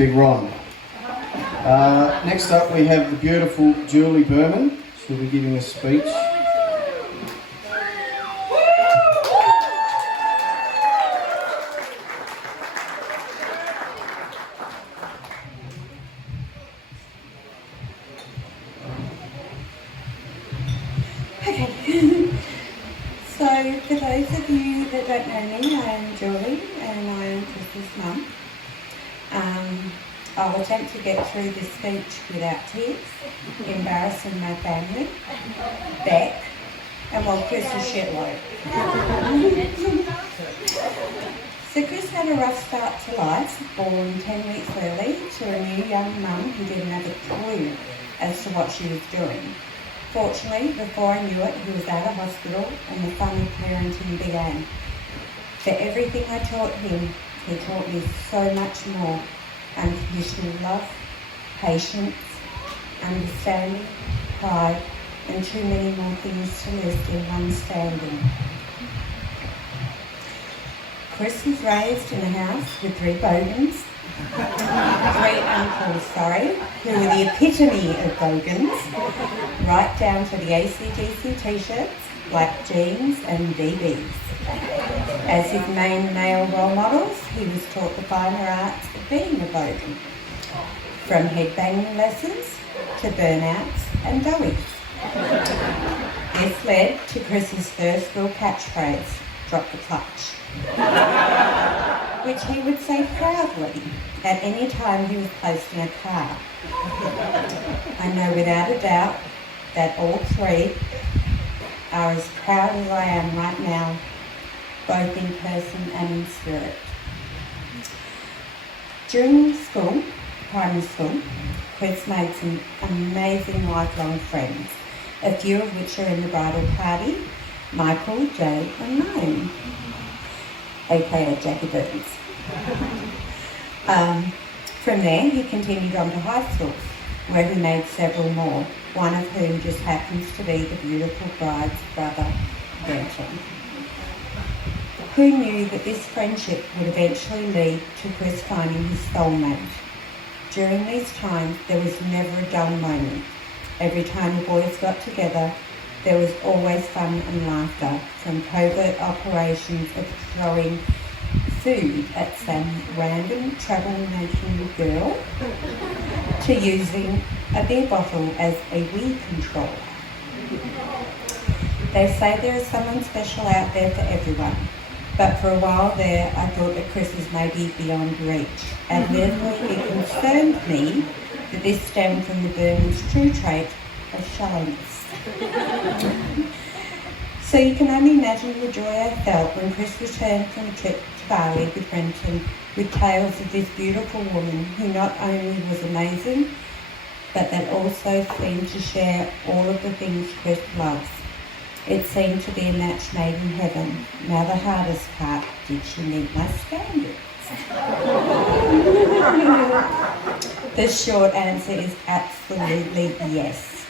Big Ron. Next up we have the beautiful Julie Berman. She'll be giving a speech. Okay. So for those of you that don't know me, I am Julie and I am Chris's mum. I'll attempt to get through this speech without tears, embarrassing my family, Beck, and while Chris is shitload. So Chris had a rough start to life, born 10 weeks early to a new young mum who didn't have a clue as to what she was doing. Fortunately, before I knew it, he was out of hospital and the fun of parenting began. For everything I taught him, he taught me so much more. Unconditional love, patience, understanding, pride, and too many more things to list in one standing. Chris was raised in a house with three bogans, three uncles, who were the epitome of bogans, right down to the AC/DC t-shirts, black jeans and DBs. As his main male role models, he was taught the finer arts of being a bogan, from headbanging lessons to burnouts and doughies. This led to Chris's first real catchphrase, drop the clutch, which he would say proudly at any time he was placed in a car. I know without a doubt that all three are as proud as I am right now, both in person and in spirit. During school, primary school, Chris made some amazing lifelong friends, a few of which are in the bridal party, Michael, Jay and Ryan, aka Jackie Burns. From there, he continued on to high school, where he made several more, one of whom just happens to be the beautiful bride's brother, Benton. Who knew that this friendship would eventually lead to Chris finding his soulmate? During these times, there was never a dull moment. Every time the boys got together, there was always fun and laughter, from covert operations of throwing food at some random troublemaking girl to using a beer bottle as a weed controller. They say there is someone special out there for everyone, but for a while there I thought that Chris was maybe beyond reach, and therefore it concerned me that this stemmed from the Burns' true trait of shallowness. So you can only imagine the joy I felt when Chris returned from a trip to Bali with Brenton with tales of this beautiful woman who not only was amazing, but that also seemed to share all of the things Chris loves. It seemed to be a match made in heaven. Now the hardest part, did she meet my standards? The short answer is absolutely yes.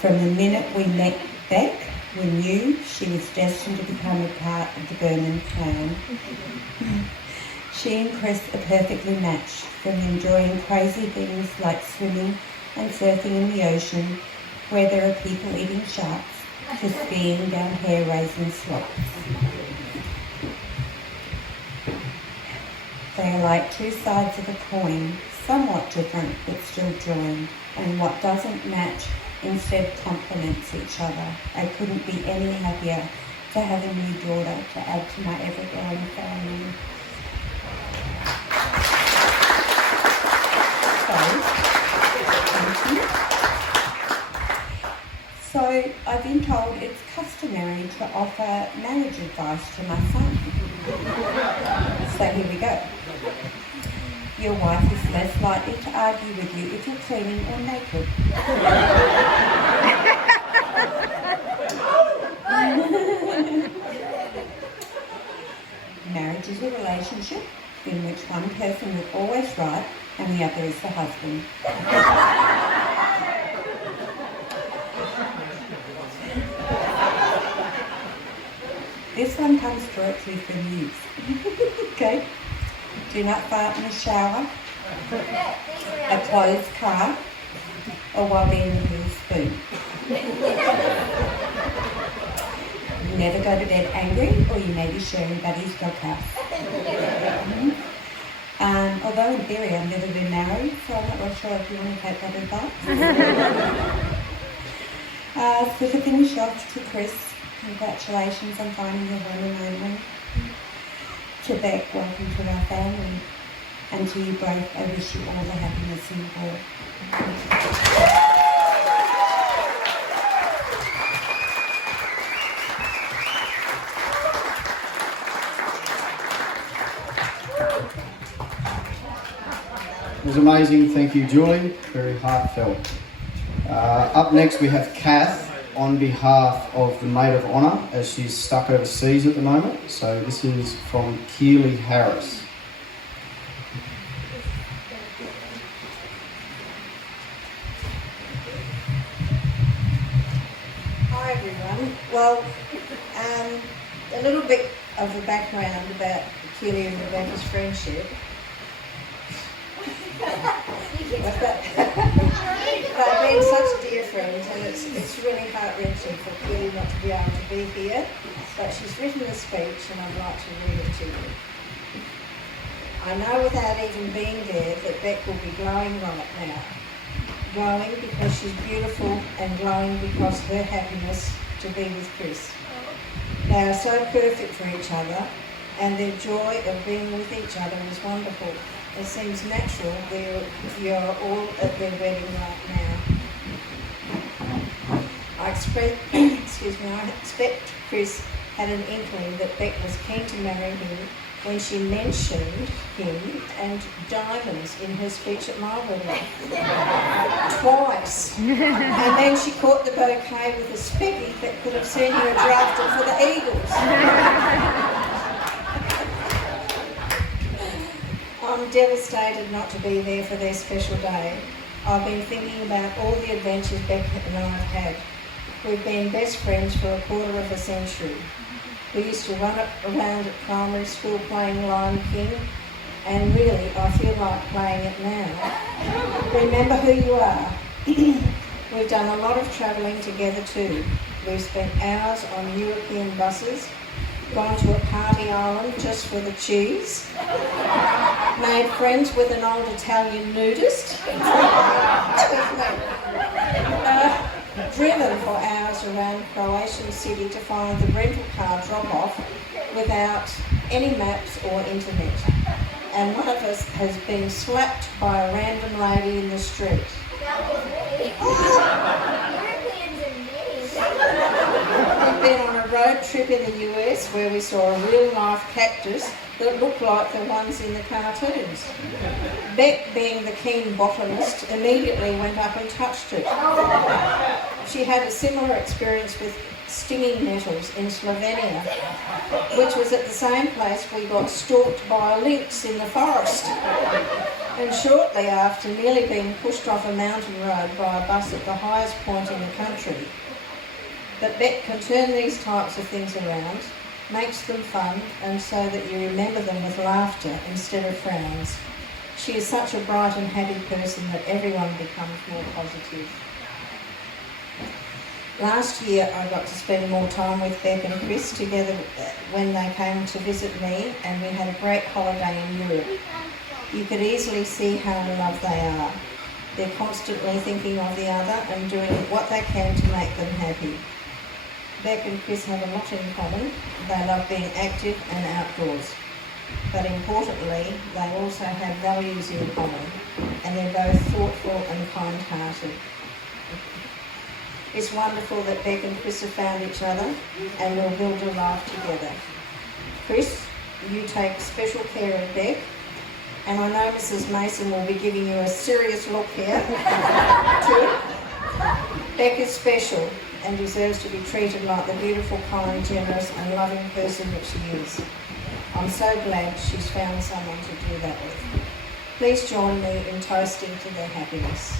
From the minute we met Beck, we knew she was destined to become a part of the Burnham clan. She and Chris are perfectly matched, from enjoying crazy things like swimming and surfing in the ocean, where there are people eating sharks, to skiing down hair-raising slopes. They are like two sides of a coin, somewhat different but still joined, and what doesn't match instead complements each other. I couldn't be any happier to have a new daughter to add to my ever-growing family. So I've been told it's customary to offer marriage advice to my son. So here we go. Your wife is less likely to argue with you if you're cleaning or naked. Marriage is a relationship in which one person is always right and the other is the husband. This one comes directly from you. Okay? Do not fart in the shower a closed car, or while being with a spoon. You never go to bed angry, or you may be sharing Buddy's doghouse. Although in theory I've never been married, so I'm not really sure if you want to take that advice. So to finish off, to Chris, congratulations on finding your one and only. To Beck, welcome to our family. And to you both, I wish you all the happiness in the world. It was amazing. Thank you, Julie. Very heartfelt. Up next, we have Cath on behalf of the Maid of Honour, as she's stuck overseas at the moment. So this is from Keely Harris. Hi everyone. Well, a little bit of the background about Keely and Rebecca's friendship. What's that? They've been such dear friends, and it's really heart-wrenching for Keely not to be able to be here, but she's written a speech and I'd like to read it to you. I know without even being there that Beck will be glowing right now. Glowing because she's beautiful, and glowing because her happiness to be with Chris. They are so perfect for each other, and their joy of being with each other is wonderful. It seems natural you're all at their wedding right now. I expect Chris had an inkling that Beck was keen to marry him when she mentioned him and diamonds in her speech at my wedding. Twice. And then she caught the bouquet with a specky that could have seen her drafted for the Eagles. I'm devastated not to be there for their special day. I've been thinking about all the adventures Beck and I have had. We've been best friends for a quarter of a century. We used to run around at primary school playing Lion King, and really I feel like playing it now. Remember who you are. We've done a lot of travelling together too. We've spent hours on European buses, gone to a party island just for the cheese, made friends with an old Italian nudist, driven for hours around Croatian City to find the rental car drop-off without any maps or internet. And one of us has been slapped by a random lady in the street. We've been on a road trip in the US where we saw a real-life cactus that looked like the ones in the cartoons. Beck, being the keen botanist, immediately went up and touched it. She had a similar experience with stinging nettles in Slovenia, which was at the same place we got stalked by a lynx in the forest. And shortly after, nearly being pushed off a mountain road by a bus at the highest point in the country. But Beck can turn these types of things around, makes them fun, and so that you remember them with laughter instead of frowns. She is such a bright and happy person that everyone becomes more positive. Last year I got to spend more time with Beck and Chris together when they came to visit me, and we had a great holiday in Europe. You could easily see how in love they are. They're constantly thinking of the other and doing what they can to make them happy. Beck and Chris have a lot in common. They love being active and outdoors. But importantly, they also have values in common, and they're both thoughtful and kind-hearted. It's wonderful that Beck and Chris have found each other and will build a life together. Chris, you take special care of Beck, and I know Mrs. Mason will be giving you a serious look here too. Beck is special and deserves to be treated like the beautiful, kind, generous and loving person that she is. I'm so glad she's found someone to do that with. Please join me in toasting to their happiness.